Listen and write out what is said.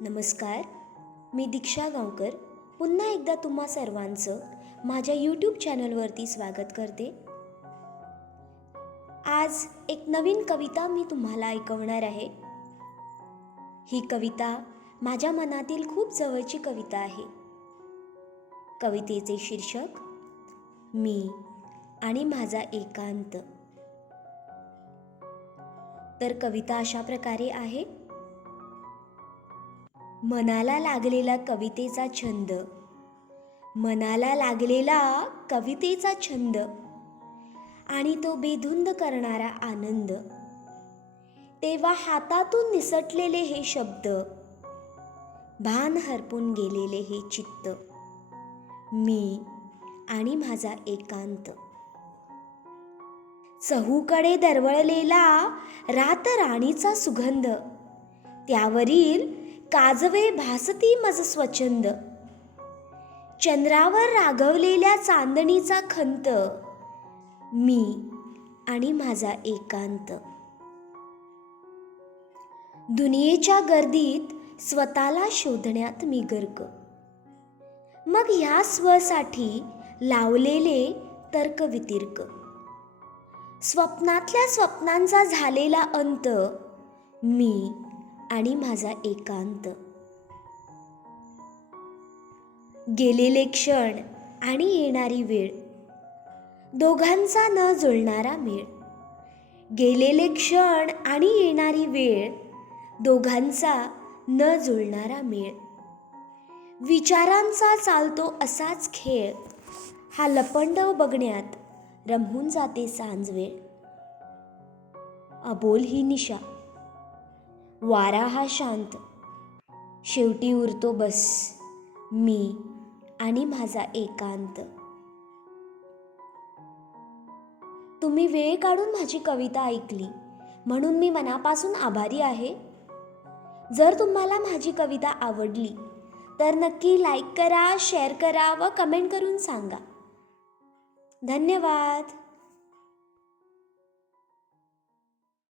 नमस्कार, मी दीक्षा गावकर पुन्हा एकदा तुम्हा सर्वांचं माझ्या यूट्यूब चॅनलवरती स्वागत करते। आज एक नवीन कविता मी तुम्हाला ऐकवणार आहे। ही कविता माझ्या मनातील खूप जवळची कविता आहे। कवितेचे शीर्षक मी आणि माझा एकांत। तर कविता अशा प्रकारे आहे। मनाला लागलेला कवितेचा छंद, मनाला लागलेला कवितेचा छंद आणि तो बेधुंद करणारा आनंद। तेव्हा हातातून निसटलेले हे शब्द, भान हरपून गेलेले हे चित्त, मी आणि माझा एकांत। चहूकडे दरवळलेला रातराणीचा सुगंध, त्यावरील काजवे भासती मज स्वच्छंद। चंद्रावर रागवलेल्या चांदणीचा खंत, मी आणि माझा एकांत। दुनियेच्या गर्दीत स्वतःला शोधण्यात मी गर्क, मग ह्या स्वसाठी लावलेले तर्क वितर्क। स्वप्नातल्या स्वप्नांचा झालेला अंत, मी आणि माझा एकांत। गेलेले क्षण आणि येणारी वेळ, दोघांचा न जुळणारा मेळ। गेलेले क्षण आणि येणारी वेळ, दोघांचा न जुळणारा मेळ। विचारांचा चालतो असाच खेळ, हा लपंडव बघण्यात रमून जाते सांजवेळ। अबोल ही निशा, वारा हा शांत, शेवटी उरतो बस मी आणि माझा एकांत। तुम्ही वेळ काढून माझी कविता ऐकली म्हणून मी मनापासून आभारी आहे। जर तुम्हाला माझी कविता आवडली तर नक्की लाईक करा, शेअर करा व कमेंट करून सांगा। धन्यवाद।